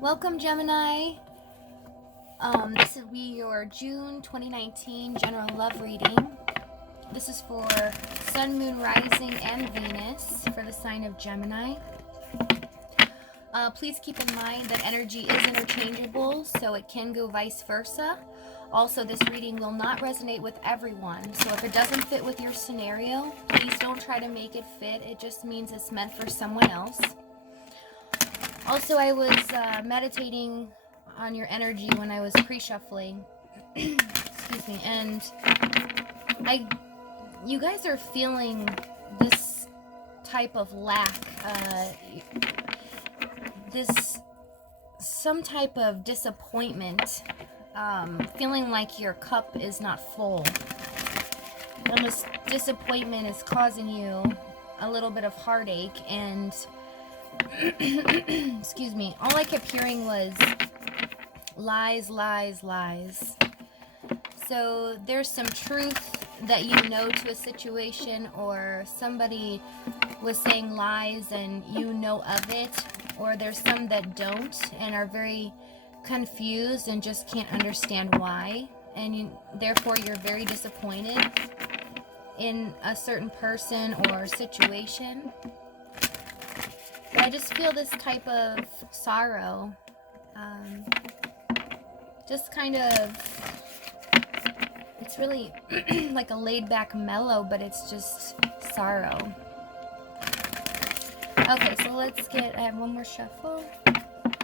Welcome, Gemini. This will be your June 2019 general love reading. This is for Sun, Moon, Rising, and Venus for the sign of Gemini. Please keep in mind that energy is interchangeable, so it can go vice versa. Also, this reading will not resonate with everyone, so if it doesn't fit with your scenario, please don't try to make it fit. It just means it's meant for someone else. Also, I was meditating on your energy when I was pre-shuffling. Excuse me. And you guys are feeling this type of lack, some type of disappointment, feeling like your cup is not full. And this disappointment is causing you a little bit of heartache, and excuse me, all I kept hearing was lies, lies, lies. So there's some truth that you know to a situation, or somebody was saying lies and you know of it, or there's some that don't and are very confused and just can't understand why, and therefore you're very disappointed in a certain person or situation. But I just feel this type of sorrow, just kind of, it's really like a laid back mellow, but it's just sorrow. Okay, so let's get, I have one more shuffle.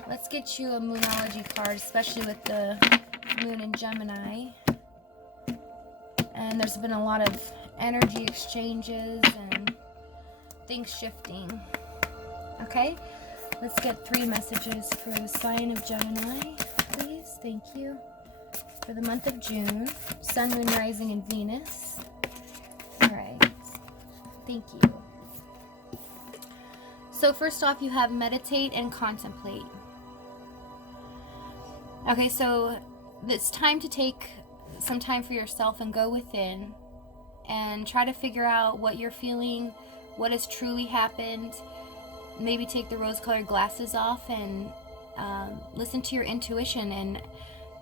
Let's get you a Moonology card, especially with the Moon in Gemini. And there's been a lot of energy exchanges and things shifting. Okay, let's get 3 messages for the sign of Gemini, please. Thank you. For the month of June, Sun, Moon, Rising, and Venus. All right, thank you. So first off, you have meditate and contemplate. Okay, so it's time to take some time for yourself and go within and try to figure out what you're feeling, what has truly happened. Maybe take the rose-colored glasses off and listen to your intuition and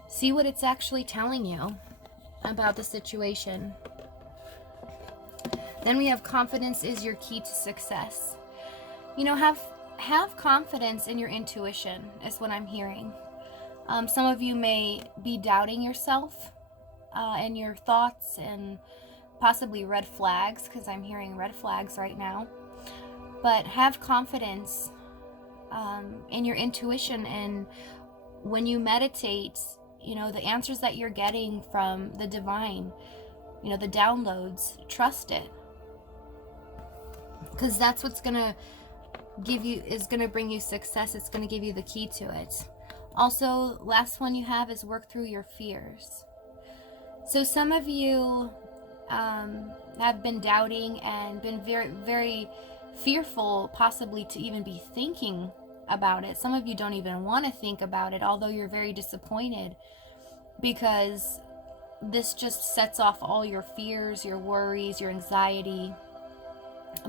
see what it's actually telling you about the situation. Then we have confidence is your key to success. You know, have confidence in your intuition is what I'm hearing. Some of you may be doubting yourself and your thoughts, and possibly red flags, because I'm hearing red flags right now. But have confidence in your intuition, and when you meditate, you know, the answers that you're getting from the divine, you know, the downloads, trust it. Because that's what's going to give you, is going to bring you success. It's going to give you the key to it. Also, last one you have is work through your fears. So some of you have been doubting and been very, very fearful, possibly to even be thinking about it. Some of you don't even want to think about it, although you're very disappointed, because this just sets off all your fears, your worries, your anxiety.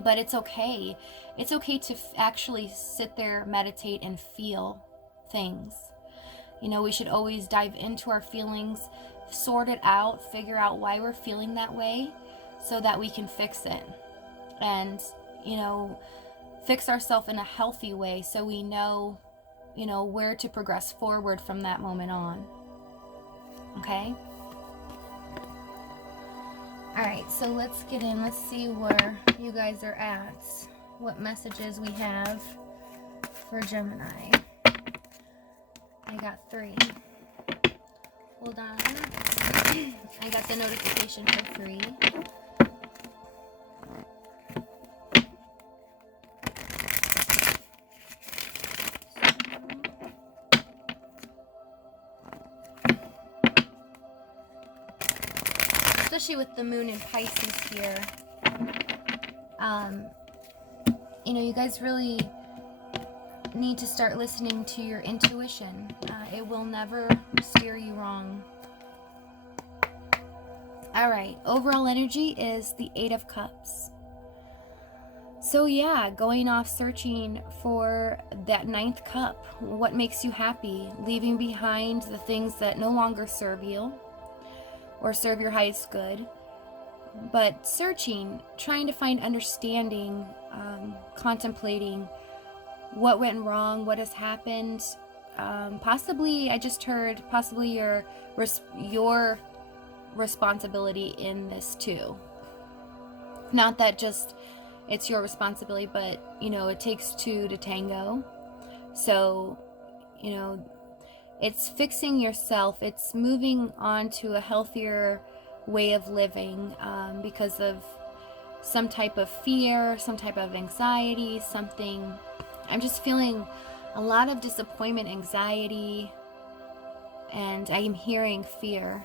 But it's okay. It's okay to actually sit there, meditate, and feel things. You know, we should always dive into our feelings, sort it out, figure out why we're feeling that way so that we can fix it. And, you know, fix ourselves in a healthy way so we know, you know, where to progress forward from that moment on. Okay? Alright, so let's get in. Let's see where you guys are at. What messages we have for Gemini. I got 3. Hold on. I got the notification for 3. Especially with the moon in Pisces here. You know, you guys really need to start listening to your intuition. It will never steer you wrong. Alright, overall energy is the 8 of Cups. So yeah, going off searching for that ninth cup. What makes you happy? Leaving behind the things that no longer serve you or serve your highest good. But searching, trying to find understanding, contemplating what went wrong, what has happened. Possibly, I just heard, possibly your responsibility in this too. Not that just it's your responsibility, but you know, it takes two to tango. So, you know, it's fixing yourself. It's moving on to a healthier way of living, because of some type of fear, some type of anxiety, something. I'm just feeling a lot of disappointment, anxiety, and I am hearing fear.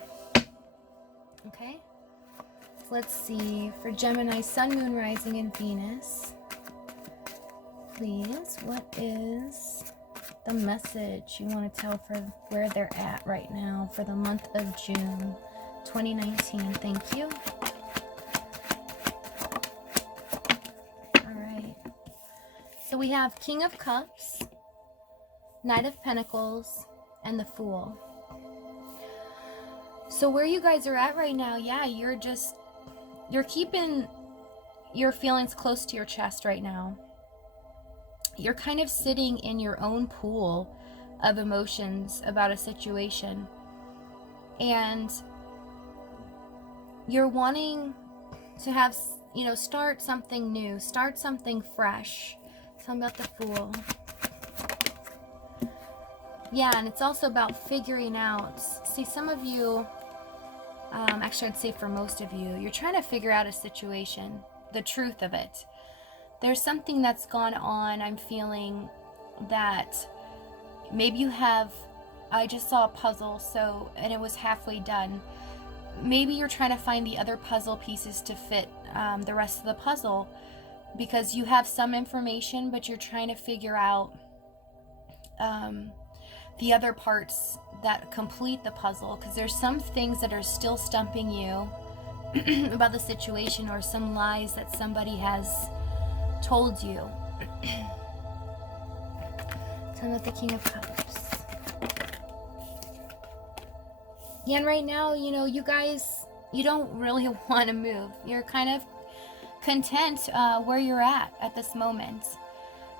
Okay, so let's see, for Gemini, Sun, Moon, Rising, and Venus, please, what is the message you want to tell for where they're at right now for the month of June 2019? Thank you. All right, so we have King of Cups, Knight of Pentacles, and the Fool. So where you guys are at right now, yeah, you're keeping your feelings close to your chest right now. You're kind of sitting in your own pool of emotions about a situation. And you're wanting to have, you know, start something new, start something fresh. Tell me about the Fool. Yeah, and it's also about figuring out, see, some of you, actually I'd say for most of you, you're trying to figure out a situation, the truth of it. There's something that's gone on, I'm feeling that maybe you have, I just saw a puzzle, so, and it was halfway done. Maybe you're trying to find the other puzzle pieces to fit the rest of the puzzle, because you have some information, but you're trying to figure out the other parts that complete the puzzle, because there's some things that are still stumping you about the situation, or some lies that somebody has told you. Tell me about the King of Cups. Yeah, and right now, you know, you guys, you don't really want to move. You're kind of content where you're at this moment.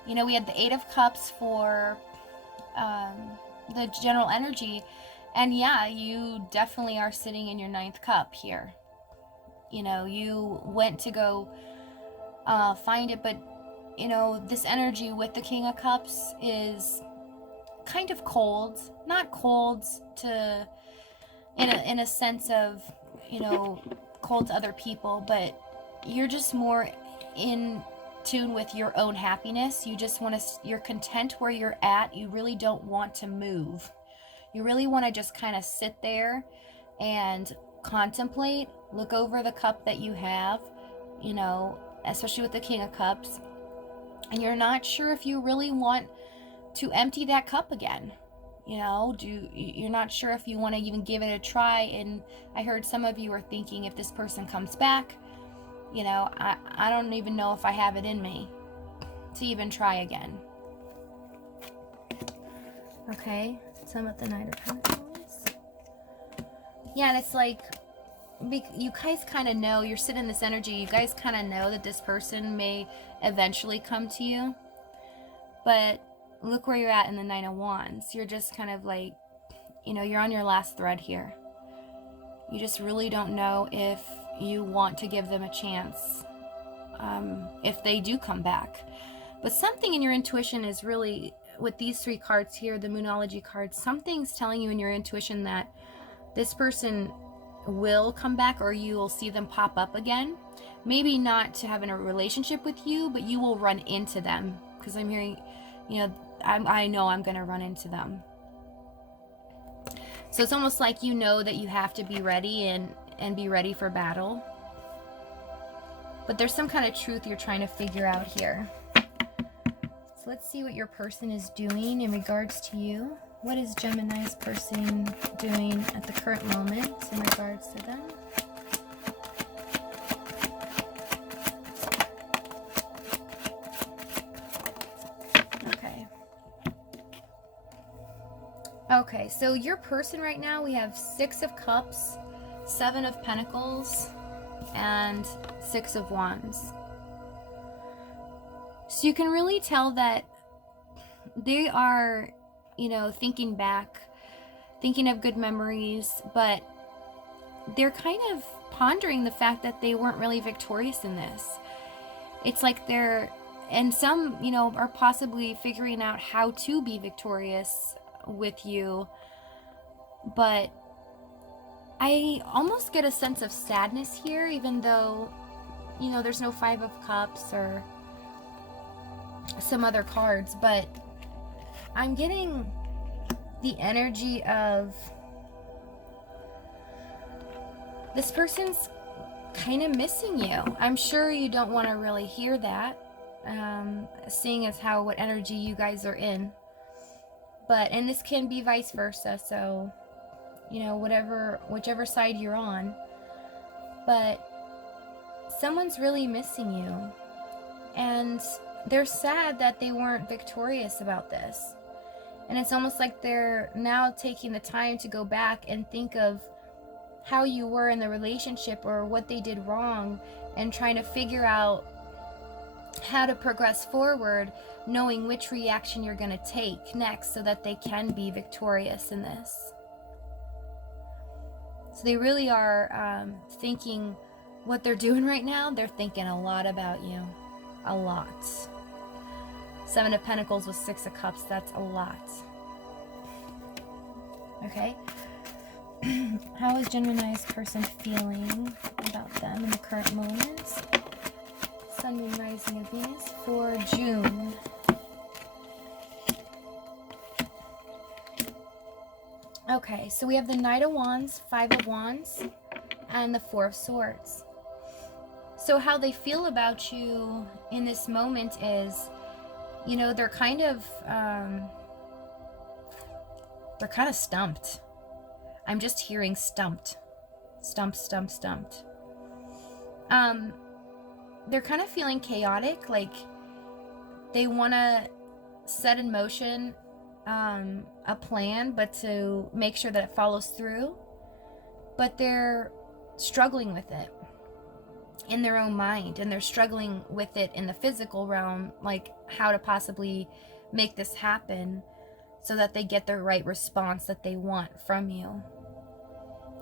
You know, we had the Eight of Cups for the general energy, and yeah, you definitely are sitting in your ninth cup here. You know, you went to go find it, but you know, this energy with the King of Cups is kind of cold. Not cold to in a sense of, you know, cold to other people, but you're just more in tune with your own happiness. You just want to, you're content where you're at. You really don't want to move. You really want to just kind of sit there and contemplate, look over the cup that you have, you know, especially with the King of Cups, and you're not sure if you really want to empty that cup again. You know, you're not sure if you want to even give it a try. And I heard some of you are thinking, if this person comes back, you know, I don't even know if I have it in me to even try again. Okay, so I'm at the Knight of Pentacles. Yeah, and it's like, you guys kind of know, you're sitting in this energy, you guys kind of know that this person may eventually come to you. But look where you're at in the Nine of Wands. You're just kind of like, you know, you're on your last thread here. You just really don't know if you want to give them a chance, if they do come back. But something in your intuition is really, with these three cards here, the Moonology cards, something's telling you in your intuition that this person will come back, or you will see them pop up again. Maybe not to have a relationship with you, but you will run into them, because I'm hearing, you know, I know I'm going to run into them. So it's almost like you know that you have to be ready and be ready for battle. But there's some kind of truth you're trying to figure out here. So let's see what your person is doing in regards to you. What is Gemini's person doing at the current moment in regards to them? Okay. Okay, so your person right now, we have 6 of Cups, 7 of Pentacles, and 6 of Wands. So you can really tell that they are, you know, thinking back, thinking of good memories, but they're kind of pondering the fact that they weren't really victorious in this. It's like they're, and some, you know, are possibly figuring out how to be victorious with you, but I almost get a sense of sadness here, even though, you know, there's no 5 of Cups or some other cards, but I'm getting the energy of this person's kind of missing you. I'm sure you don't want to really hear that, seeing as how what energy you guys are in. But, and this can be vice versa, so, you know, whichever side you're on. But someone's really missing you. And they're sad that they weren't victorious about this. And it's almost like they're now taking the time to go back and think of how you were in the relationship or what they did wrong, and trying to figure out how to progress forward, knowing which reaction you're going to take next so that they can be victorious in this. So they really are thinking what they're doing right now. They're thinking a lot about you. A lot. 7 of Pentacles with 6 of Cups. That's a lot. Okay. How is Gemini's person feeling about them in the current moment? Sun, Moon, Rising, and Venus for June. Okay, so we have the Knight of Wands, 5 of Wands, and the 4 of Swords. So how they feel about you in this moment is, you know, they're kind of stumped. I'm just hearing stumped. Stumped. They're kind of feeling chaotic, like they want to set in motion a plan, but to make sure that it follows through. But they're struggling with it in their own mind, and they're struggling with it in the physical realm, like how to possibly make this happen so that they get the right response that they want from you.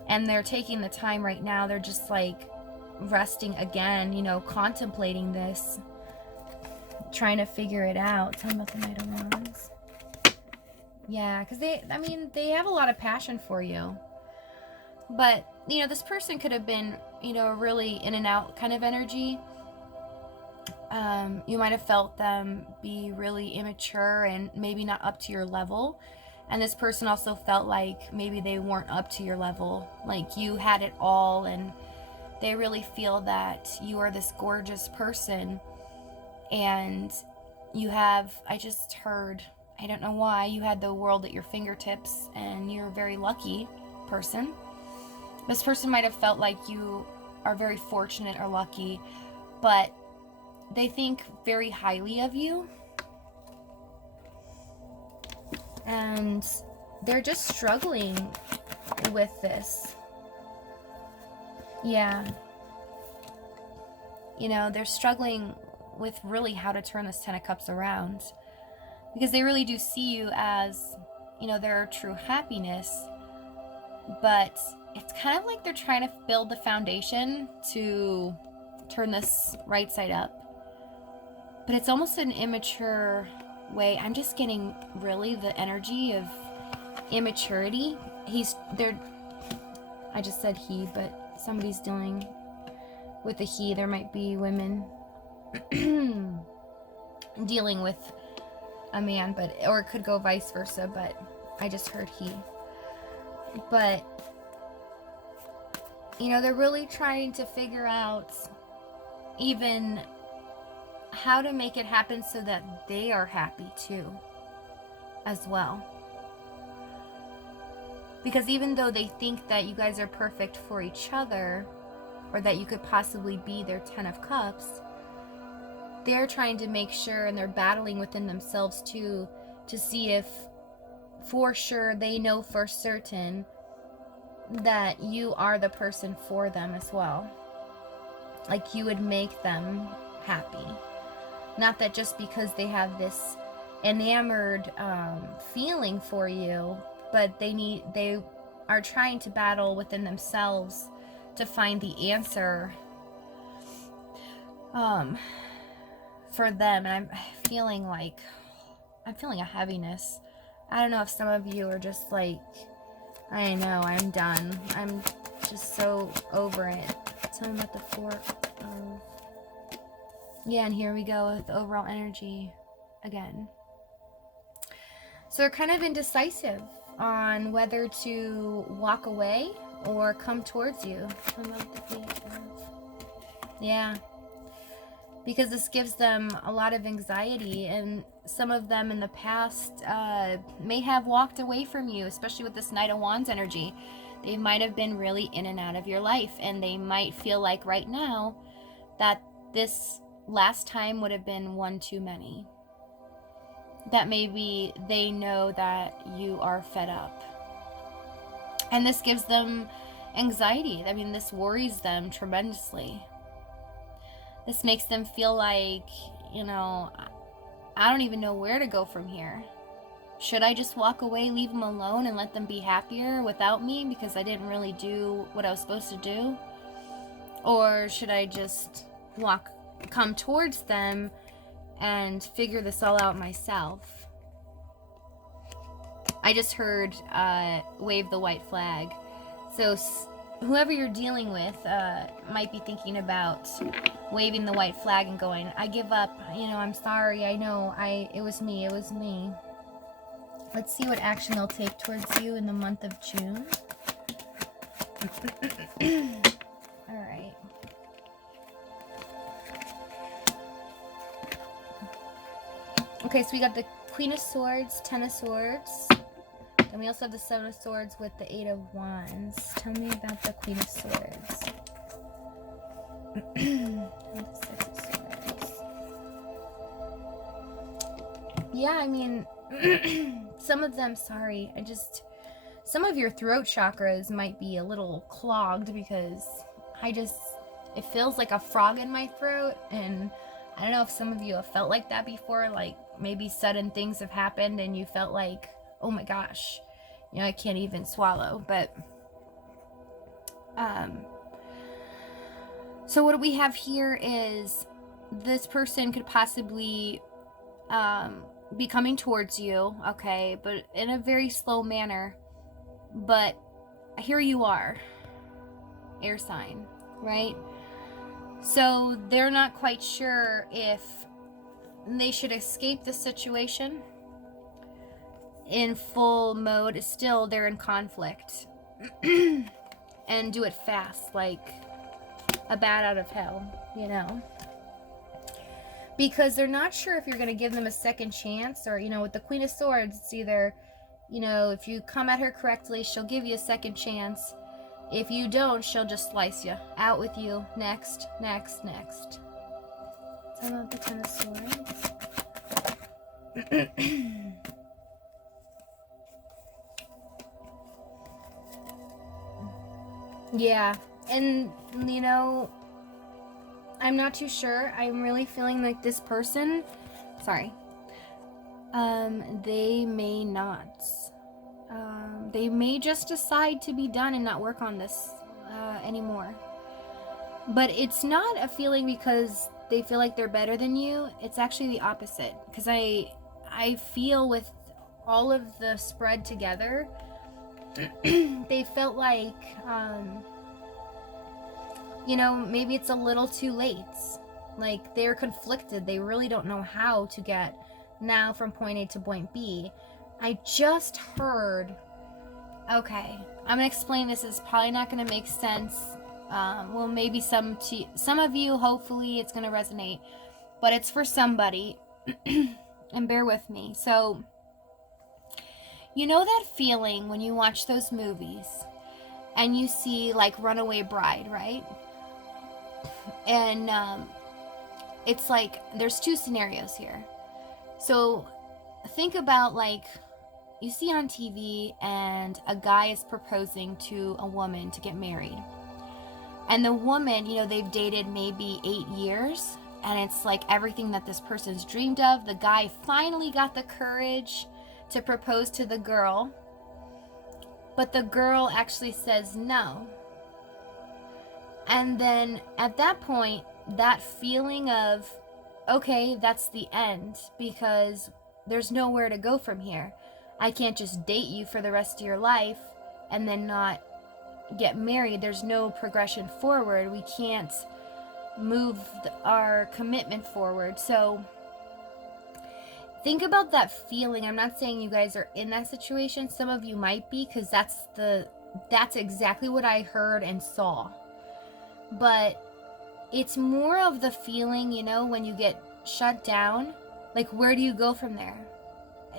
And they're taking the time right now. They're just like resting again, you know, contemplating this, trying to figure it out. Tell me about the Knight of Wands. Yeah, because they have a lot of passion for you. But, you know, this person could have been, you know, really in and out kind of energy. You might have felt them be really immature and maybe not up to your level. And this person also felt like maybe they weren't up to your level. Like you had it all, and they really feel that you are this gorgeous person. And you have, I just heard, I don't know why, you had the world at your fingertips, and you're a very lucky person. This person might have felt like you are very fortunate or lucky, but they think very highly of you. And they're just struggling with this. Yeah. You know, they're struggling with really how to turn this 10 of Cups around. Because they really do see you as, you know, their true happiness. But it's kind of like they're trying to build the foundation to turn this right side up. But it's almost an immature way. I'm just getting really the energy of immaturity. I just said he, but somebody's dealing with a he. There might be women dealing with a man, but, or it could go vice versa, but I just heard he. But, you know, they're really trying to figure out even how to make it happen so that they are happy too, as well. Because even though they think that you guys are perfect for each other, or that you could possibly be their 10 of Cups, they're trying to make sure, and they're battling within themselves too, to see if for sure they know for certain that you are the person for them as well. Like you would make them happy. Not that just because they have this enamored feeling for you, but they are trying to battle within themselves to find the answer for them. And I'm feeling a heaviness. I don't know if some of you are just like, I know, I'm done. I'm just so over it. Tell me about the Four of... Yeah, and here we go with the overall energy again. So they're kind of indecisive on whether to walk away or come towards you. Yeah. Because this gives them a lot of anxiety, and some of them in the past may have walked away from you, especially with this Knight of Wands energy. They might have been really in and out of your life, and they might feel like right now that this last time would have been one too many. That maybe they know that you are fed up. And this gives them anxiety. I mean, this worries them tremendously. This makes them feel like, you know, I don't even know where to go from here. Should I just walk away, leave them alone, and let them be happier without me because I didn't really do what I was supposed to do? Or should I just come towards them and figure this all out myself? I just heard wave the white flag. So whoever you're dealing with might be thinking about waving the white flag and going, I give up, you know, I'm sorry, I know, it was me. Let's see what action they'll take towards you in the month of June. All right. Okay, so we got the Queen of Swords, Ten of Swords. Then we also have the Seven of Swords with the Eight of Wands. Tell me about the Queen of Swords. The Six of Swords. Yeah, I mean, some of them, some of your throat chakras might be a little clogged because it feels like a frog in my throat. And I don't know if some of you have felt like that before, like maybe sudden things have happened and you felt like, oh my gosh, you know, I can't even swallow. But so what we have here is this person could possibly be coming towards you, okay, but in a very slow manner. But here you are, air sign, right? So they're not quite sure if they should escape the situation in full mode. Still, they're in conflict. And do it fast, like a bat out of hell, you know? Because they're not sure if you're going to give them a second chance, or, you know, with the Queen of Swords, it's either, you know, if you come at her correctly, she'll give you a second chance. If you don't, she'll just slice you. Out with you. Next. Tell me about the Ten of Swords. Yeah, and, you know, I'm not too sure. I'm really feeling like this person, they may not. They may just decide to be done and not work on this anymore. But it's not a feeling because they feel like they're better than you. It's actually the opposite. Because I feel with all of the spread together, they felt like, you know, maybe it's a little too late. Like, they're conflicted. They really don't know how to get now from point A to point B. I just heard, okay, I'm going to explain this. It's probably not going to make sense. Well, maybe some of you, hopefully it's going to resonate. But it's for somebody. And bear with me. So, you know that feeling when you watch those movies and you see, like, Runaway Bride, right? And it's like there's two scenarios here. So think about, like, you see on TV and a guy is proposing to a woman to get married. And the woman, you know, they've dated maybe 8 years, and it's like everything that this person's dreamed of. The guy finally got the courage to propose to the girl, but the girl actually says no. And then at that point, that feeling of, okay, that's the end, because there's nowhere to go from here. I can't just date you for the rest of your life and then not get married. There's no progression forward. We can't move our commitment forward. So think about that feeling. I'm not saying you guys are in that situation. Some of you might be, because that's exactly what I heard and saw. But it's more of the feeling, you know, when you get shut down, like, where do you go from there?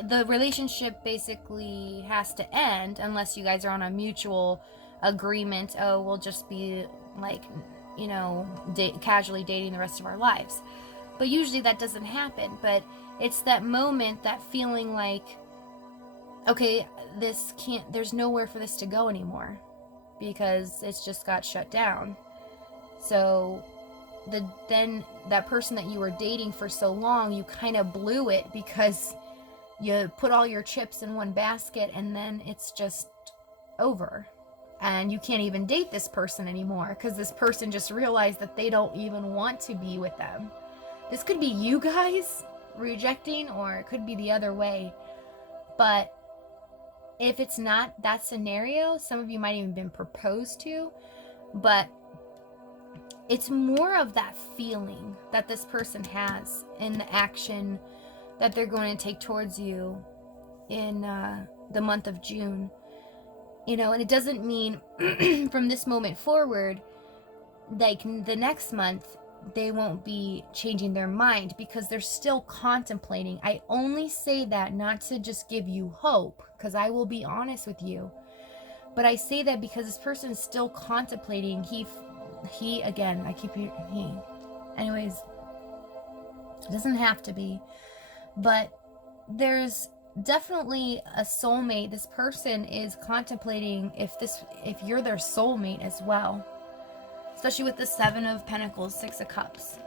The relationship basically has to end unless you guys are on a mutual agreement. Oh, we'll just be, like, you know, casually dating the rest of our lives. But usually that doesn't happen. But it's that moment, that feeling like, okay, there's nowhere for this to go anymore, because it's just got shut down. So then that person that you were dating for so long, you kind of blew it, because you put all your chips in one basket, and then it's just over. And you can't even date this person anymore, because this person just realized that they don't even want to be with them. This could be you guys rejecting, or it could be the other way. But if it's not that scenario, some of you might even been proposed to, but it's more of that feeling that this person has in the action that they're going to take towards you in the month of June. You know, and it doesn't mean from this moment forward, like the next month, they won't be changing their mind, because they're still contemplating. I only say that not to just give you hope, because I will be honest with you. But I say that because this person is still contemplating. He again, I keep he. Anyways, it doesn't have to be. But there's definitely a soulmate. This person is contemplating if you're their soulmate as well, especially with the 7 of Pentacles, 6 of Cups.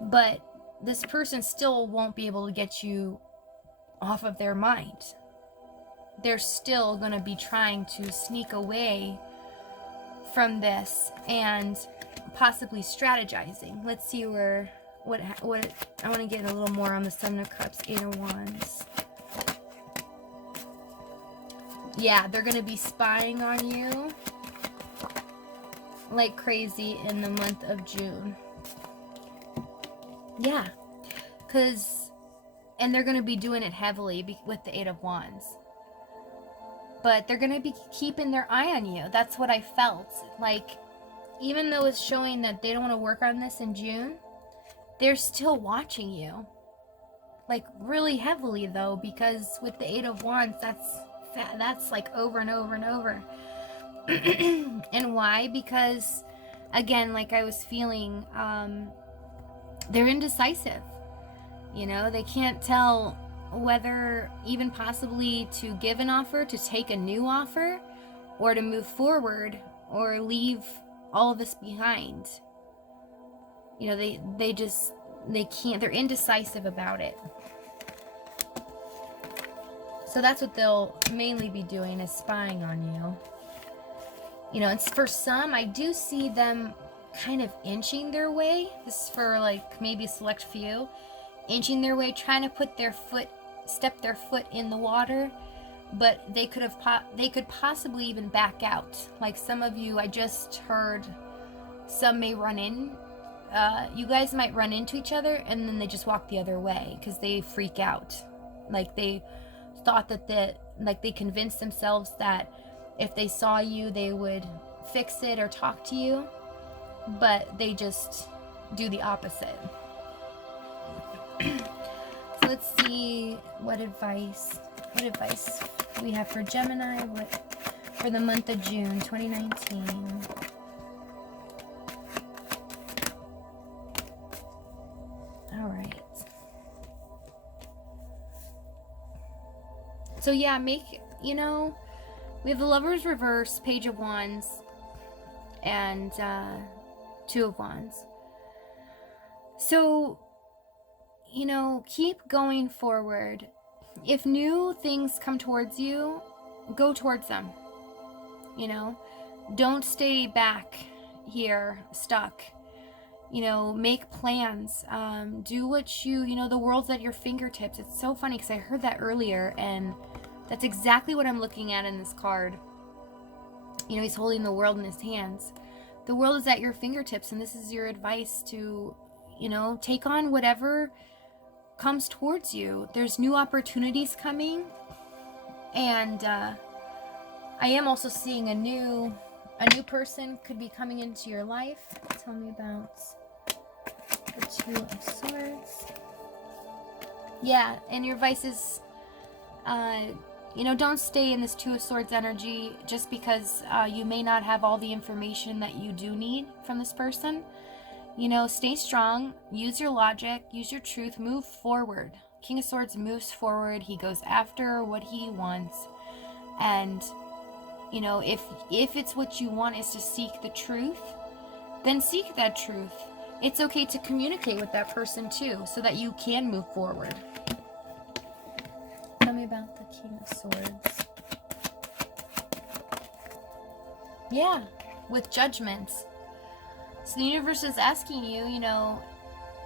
But this person still won't be able to get you off of their mind. They're still going to be trying to sneak away from this and possibly strategizing. Let's see what I want to get a little more on the 7 of Cups, 8 of Wands. Yeah, they're going to be spying on you like crazy in the month of June. Yeah, and they're going to be doing it heavily with the 8 of Wands. But they're going to be keeping their eye on you. That's what I felt. Like, even though it's showing that they don't want to work on this in June, they're still watching you. Like, really heavily, though, because with the 8 of Wands, that's like over and over and over. And why? Because, again, like I was feeling, they're indecisive. You know, they can't tell whether even possibly to give an offer, to take a new offer, or to move forward, or leave all of this behind. You know, they can't, they're indecisive about it. So that's what they'll mainly be doing, is spying on you. You know, and for some, I do see them kind of inching their way. This is for like maybe a select few. Inching their way, trying to step their foot in the water, but they could possibly even back out. Like some of you, I just heard, some may run in. You guys might run into each other, and then they just walk the other way because they freak out. Like they thought that they convinced themselves that if they saw you, they would fix it or talk to you, but they just do the opposite. So let's see what advice we have for Gemini for the month of June 2019. So yeah, we have the Lovers reverse, Page of Wands, and Two of Wands. So, keep going forward. If new things come towards you, go towards them. Don't stay back here, stuck. Make plans. Do what the world's at your fingertips. It's so funny because I heard that earlier, and that's exactly what I'm looking at in this card. He's holding the world in his hands. The world is at your fingertips, and this is your advice to, take on whatever comes towards you. There's new opportunities coming, and I am also seeing a new person could be coming into your life. Tell me about the Two of Swords. Yeah, and your advice is, don't stay in this Two of Swords energy just because you may not have all the information that you do need from this person. Stay strong, use your logic, use your truth, move forward. King of Swords moves forward. He goes after what he wants. And, if it's what you want is to seek the truth, then seek that truth. It's okay to communicate with that person too, so that you can move forward. Tell me about the King of Swords. Yeah, with Judgment. So the universe is asking you,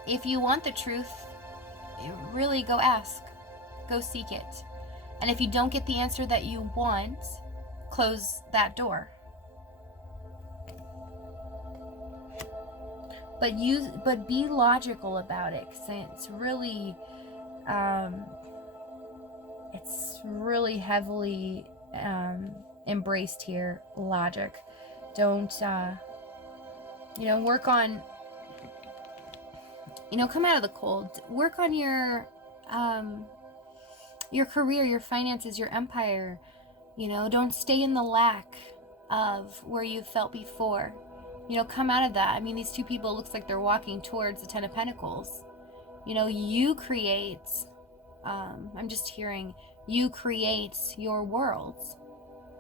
if you want the truth, really go ask. Go seek it. And if you don't get the answer that you want, close that door. But be logical about it, because it's really heavily embraced here. Logic. Don't work on, come out of the cold. Work on your career, your finances, your empire. Don't stay in the lack of where you felt before. Come out of that. These two people, it looks like they're walking towards the Ten of Pentacles. You create, I'm just hearing, you create your worlds.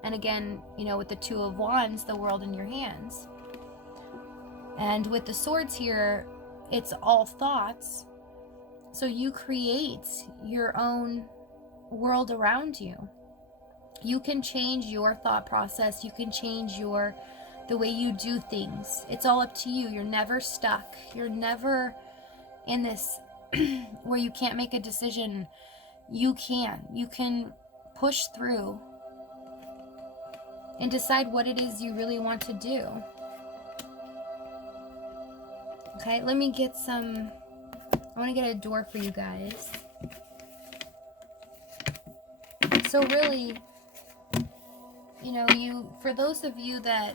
And again, with the Two of Wands, the world in your hands. And with the swords here, it's all thoughts. So you create your own world around you. You can change your thought process. You can change the way you do things. It's all up to you. You're never stuck. You're never in this where you can't make a decision. You can push through and decide what it is you really want to do. Okay, let me get I want to get a door for you guys. So really, for those of you that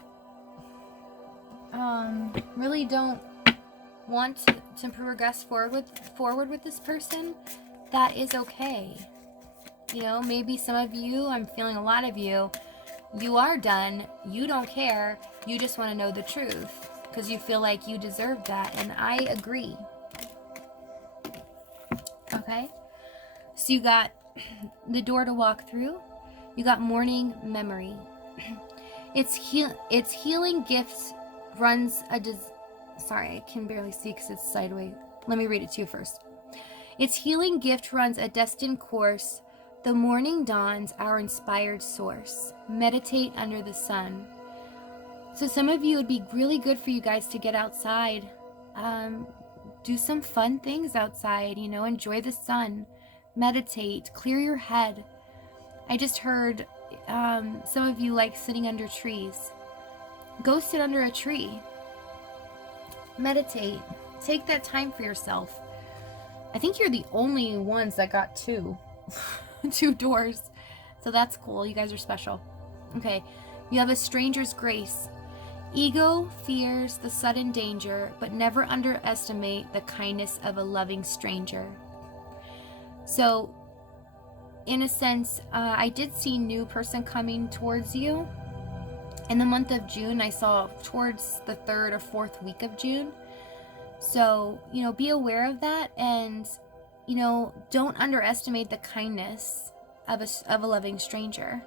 really don't want to progress forward with this person, that is okay. Maybe some of you, I'm feeling a lot of you are done, you don't care, you just want to know the truth because you feel like you deserve that, and I agree. Okay, so you got the door to walk through. You got morning memory. Its healing gift runs sorry, I can barely see because it's sideways. Let me read it to you first. Its healing gift runs a destined course. The morning dawns our inspired source. Meditate under the sun. So some of you, it would be really good for you guys to get outside. Do some fun things outside, enjoy the sun. Meditate, clear your head. I just heard some of you like sitting under trees. Go sit under a tree. Meditate. Take that time for yourself. I think you're the only ones that got two doors. So that's cool. You guys are special. Okay. You have a stranger's grace. Ego fears the sudden danger, but never underestimate the kindness of a loving stranger. So, in a sense, I did see new person coming towards you. In the month of June, I saw towards the 3rd or 4th week of June. So, be aware of that, and, don't underestimate the kindness of a loving stranger.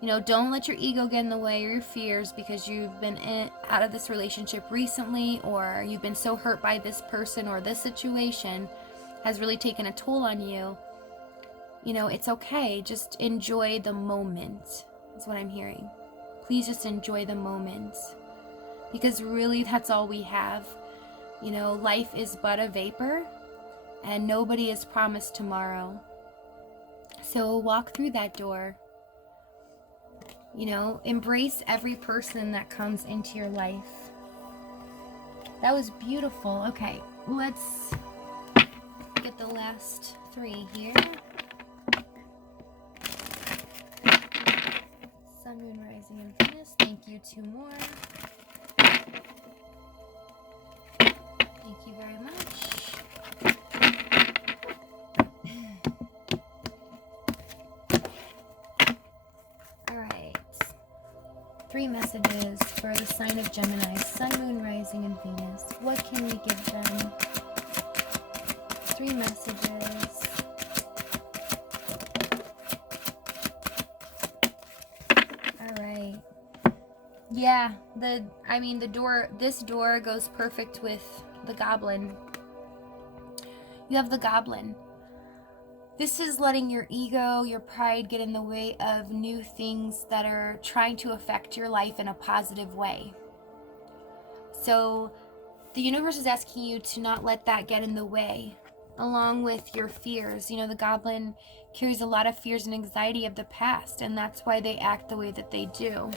You know, don't let your ego get in the way, or your fears, because you've been out of this relationship recently, or you've been so hurt by this person, or this situation has really taken a toll on you. You know, it's okay. Just enjoy the moment, is what I'm hearing. Please just enjoy the moment, because really that's all we have. You know, life is but a vapor, and nobody is promised tomorrow. So walk through that door. You know, embrace every person that comes into your life. That was beautiful. Okay, let's get the last 3 here. Sun, Moon, Rising, and Venus. Thank you. 2 more. Thank you very much. All right. 3 messages for the sign of Gemini. Sun, Moon, Rising, and Venus. What can we give them? 3 messages. Yeah, this door goes perfect with the Goblin. You have the Goblin. This is letting your ego, your pride get in the way of new things that are trying to affect your life in a positive way. So the universe is asking you to not let that get in the way, along with your fears. You know, the Goblin carries a lot of fears and anxiety of the past, and that's why they act the way that they do.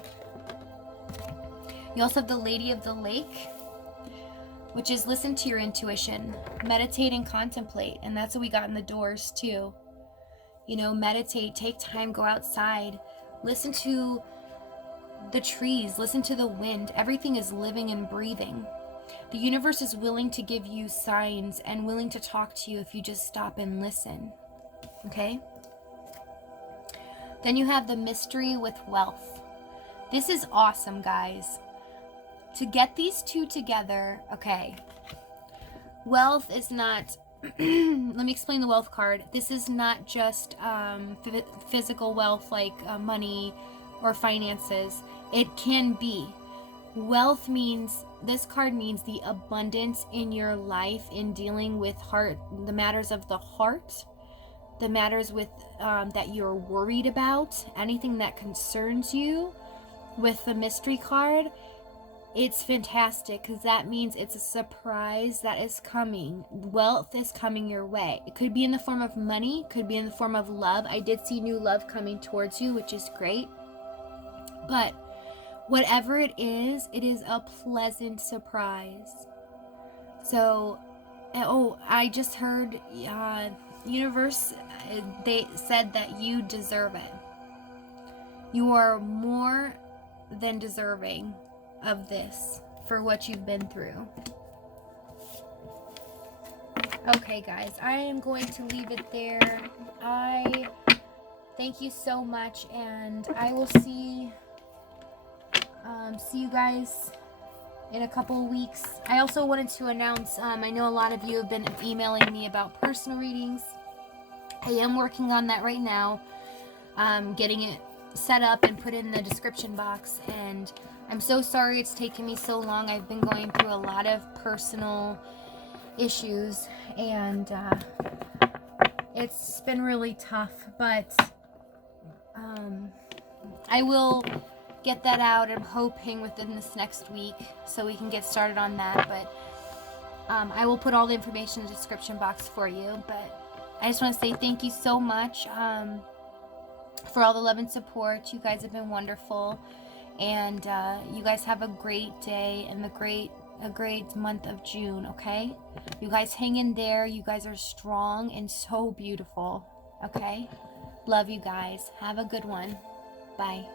You also have the Lady of the Lake, which is listen to your intuition, meditate and contemplate. And that's what we got in the doors too. You know, meditate, take time, go outside, listen to the trees, listen to the wind. Everything is living and breathing. The universe is willing to give you signs and willing to talk to you if you just stop and listen. Okay? Then you have the Mystery with Wealth. This is awesome, guys. To get these 2 together, okay. Wealth is not, let me explain the wealth card. This is not just physical wealth like money or finances. It can be. Wealth means, this card means the abundance in your life in dealing with the matters of the heart, the matters with that you're worried about, anything that concerns you. With the mystery card, it's fantastic because that means it's a surprise that is coming. Wealth is coming your way. It could be in the form of money, could be in the form of love. I did see new love coming towards you, which is great. But whatever it is a pleasant surprise. So, I just heard universe, they said that you deserve it. You are more than deserving of this for what you've been through. Okay, guys, I am going to leave it there. I thank you so much, and I will see you guys in a couple of weeks. I also wanted to announce, I know a lot of you have been emailing me about personal readings. I am working on that right now, getting it set up and put in the description box, and I'm so sorry it's taken me so long. I've been going through a lot of personal issues, and it's been really tough, but I will get that out. I'm hoping within this next week so we can get started on that, but I will put all the information in the description box for you. But I just want to say thank you so much for all the love and support. You guys have been wonderful, and you guys have a great day and a great month of June. Okay, you guys hang in there. You guys are strong and so beautiful. Okay, love you guys. Have a good one. Bye.